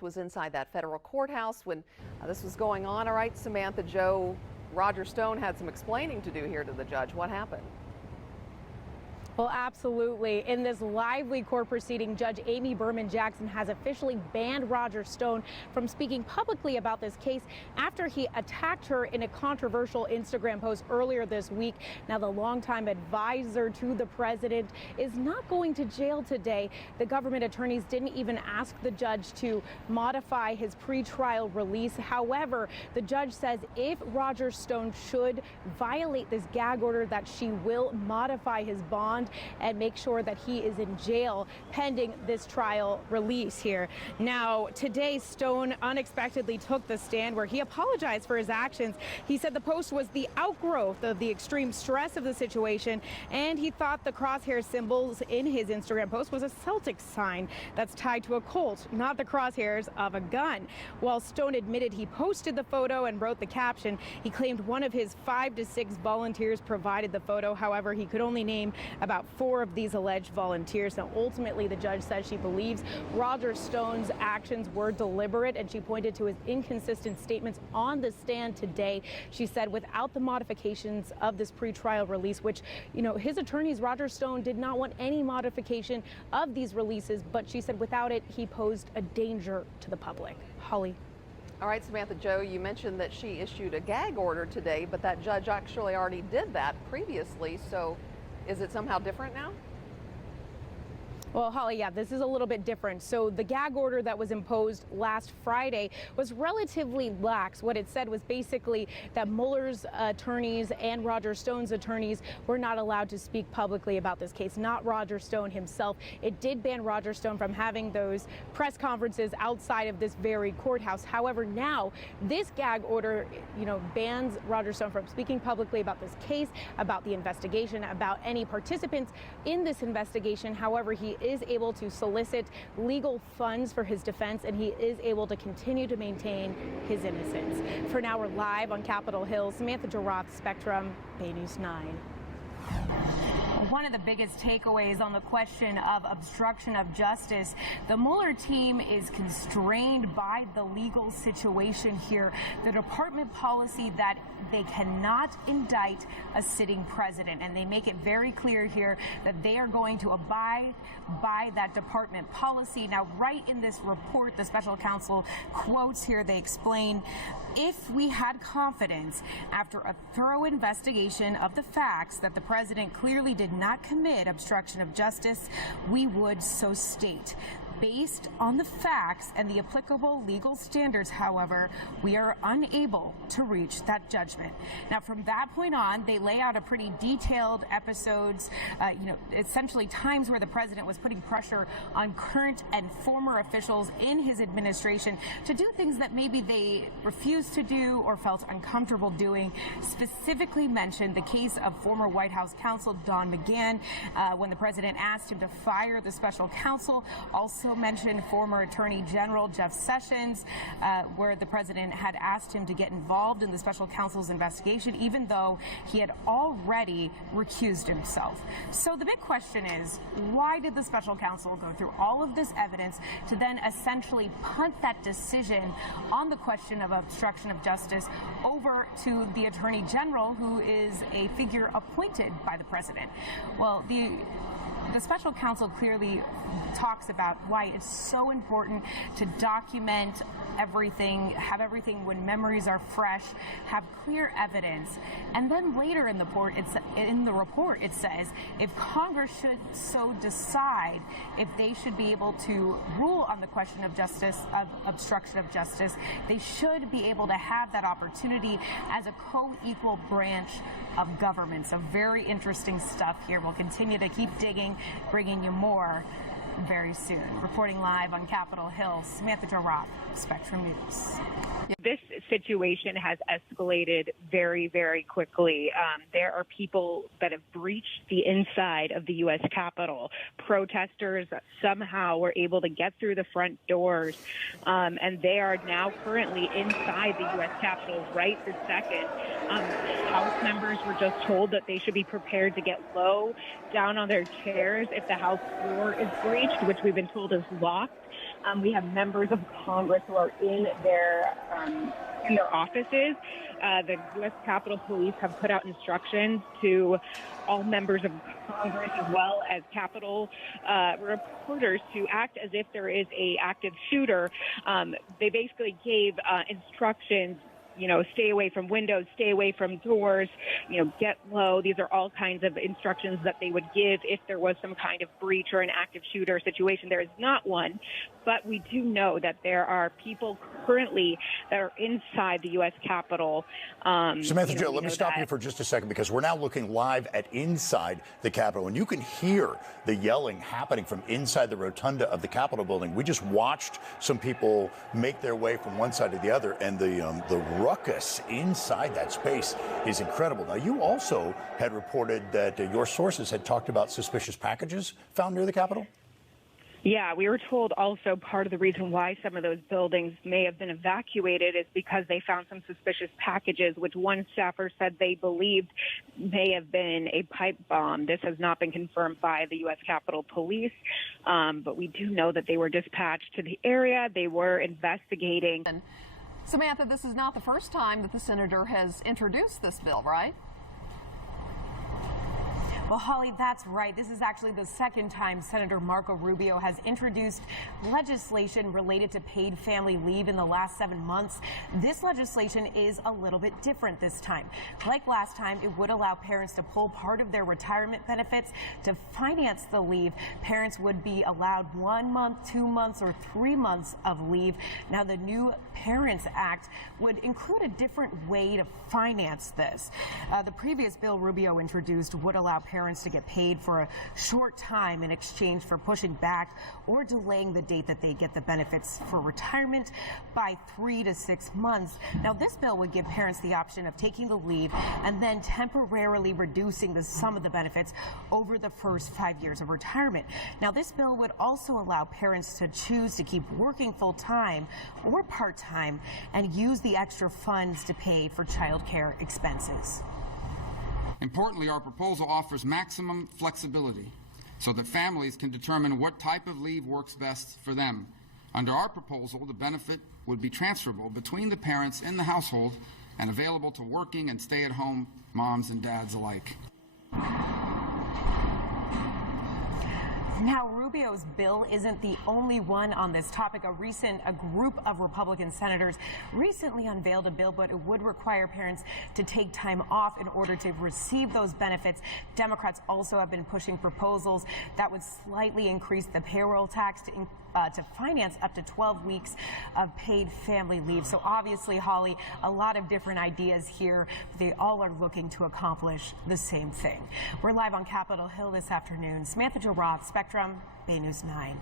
Was inside that federal courthouse when this was going on. All right, Samantha-Jo, Roger Stone had some explaining to do here to the judge. What happened? Well, absolutely. In this lively court proceeding, Judge Amy Berman Jackson has officially banned Roger Stone from speaking publicly about this case after he attacked her in a controversial Instagram post earlier this week. Now, the longtime advisor to the president is not going to jail today. The government attorneys didn't even ask the judge to modify his pretrial release. However, the judge says if Roger Stone should violate this gag order, that she will modify his bond and make sure that he is in jail pending this trial release here. Now, today, Stone unexpectedly took the stand where he apologized for his actions. He said the post was the outgrowth of the extreme stress of the situation, and he thought the crosshair symbols in his Instagram post was a Celtics sign that's tied to a Colt, not the crosshairs of a gun. While Stone admitted he posted the photo and wrote the caption, he claimed one of his 5 to 6 volunteers provided the photo. However, he could only name about 4 of these alleged volunteers. Now, ultimately, the judge says she believes Roger Stone's actions were deliberate, and she pointed to his inconsistent statements on the stand today. She said without the modifications of this pretrial release, which, his attorneys, Roger Stone, did not want any modification of these releases, but she said without it, he posed a danger to the public. Holly. All right, Samantha-Jo, you mentioned that she issued a gag order today, but that judge actually already did that previously, so is it somehow different now? Well, Holly, yeah, this is a little bit different. So the gag order that was imposed last Friday was relatively lax. What it said was basically that Mueller's attorneys and Roger Stone's attorneys were not allowed to speak publicly about this case, not Roger Stone himself. It did ban Roger Stone from having those press conferences outside of this very courthouse. However, now this gag order, bans Roger Stone from speaking publicly about this case, about the investigation, about any participants in this investigation. However, he is able to solicit legal funds for his defense, and he is able to continue to maintain his innocence. For now, we're live on Capitol Hill. Samantha-Jo, Spectrum, Bay News 9. One of the biggest takeaways on the question of obstruction of justice, the Mueller team is constrained by the legal situation here. The department policy that they cannot indict a sitting president, and they make it very clear here that they are going to abide by that department policy. Now, right in this report, the special counsel quotes here, they explain, if we had confidence after a thorough investigation of the facts that the president clearly did not commit obstruction of justice, we would so state. Based on the facts and the applicable legal standards, however, we are unable to reach that judgment. Now, from that point on, they lay out a pretty detailed episodes, essentially times where the president was putting pressure on current and former officials in his administration to do things that maybe they refused to do or felt uncomfortable doing. Specifically mentioned the case of former White House counsel Don McGahn when the president asked him to fire the special counsel. Also mentioned former Attorney General Jeff Sessions, where the president had asked him to get involved in the special counsel's investigation, even though he had already recused himself. So the big question is, why did the special counsel go through all of this evidence to then essentially punt that decision on the question of obstruction of justice over to the Attorney General, who is a figure appointed by the president? Well, the special counsel clearly talks about why it's so important to document everything, have everything when memories are fresh, have clear evidence. And then later in the report, it says if Congress should so decide if they should be able to rule on the question of justice, of obstruction of justice, they should be able to have that opportunity as a co-equal branch of government. So very interesting stuff here. We'll continue to keep digging, bringing you more very soon. Reporting live on Capitol Hill, Samantha-Jo, Spectrum News. This situation has escalated very, very quickly. There are people that have breached the inside of the U.S. Capitol. Protesters somehow were able to get through the front doors, and they are now currently inside the U.S. Capitol right this second. House members were just told that they should be prepared to get low down on their chairs if the House floor is breached, which we've been told is locked. We have members of Congress who are in their offices. The U.S. Capitol Police have put out instructions to all members of Congress as well as Capitol reporters to act as if there is a active shooter. They basically gave instructions, stay away from windows, stay away from doors, get low. These are all kinds of instructions that they would give if there was some kind of breach or an active shooter situation. There is not one, but we do know that there are people currently that are inside the U.S. Capitol. Samantha-Jo, let me stop you for just a second, because we're now looking live at inside the Capitol, and you can hear the yelling happening from inside the rotunda of the Capitol building. We just watched some people make their way from one side to the other, and the ruckus inside that space is incredible. Now, you also had reported that your sources had talked about suspicious packages found near the Capitol? Yeah, we were told also part of the reason why some of those buildings may have been evacuated is because they found some suspicious packages, which one staffer said they believed may have been a pipe bomb. This has not been confirmed by the U.S. Capitol Police, but we do know that they were dispatched to the area. They were investigating. Samantha, this is not the first time that the senator has introduced this bill, right? Well, Holly, that's right. This is actually the second time Senator Marco Rubio has introduced legislation related to paid family leave in the last 7 months. This legislation is a little bit different this time. Like last time, it would allow parents to pull part of their retirement benefits to finance the leave. Parents would be allowed 1 month, 2 months, or 3 months of leave. Now, the new Parents Act would include a different way to finance this. The previous bill Rubio introduced would allow parents to get paid for a short time in exchange for pushing back or delaying the date that they get the benefits for retirement by 3 to 6 months. Now, this bill would give parents the option of taking the leave and then temporarily reducing the sum of the benefits over the first 5 years of retirement. Now, this bill would also allow parents to choose to keep working full-time or part-time and use the extra funds to pay for child care expenses. Importantly, our proposal offers maximum flexibility so that families can determine what type of leave works best for them. Under our proposal, the benefit would be transferable between the parents in the household and available to working and stay-at-home moms and dads alike. Now, Rubio's bill isn't the only one on this topic. A group of Republican senators recently unveiled a bill, but it would require parents to take time off in order to receive those benefits. Democrats also have been pushing proposals that would slightly increase the payroll tax to finance up to 12 weeks of paid family leave. So obviously, Holly, a lot of different ideas here. But they all are looking to accomplish the same thing. We're live on Capitol Hill this afternoon. Samantha-Jo, Spectrum, Bay News 9.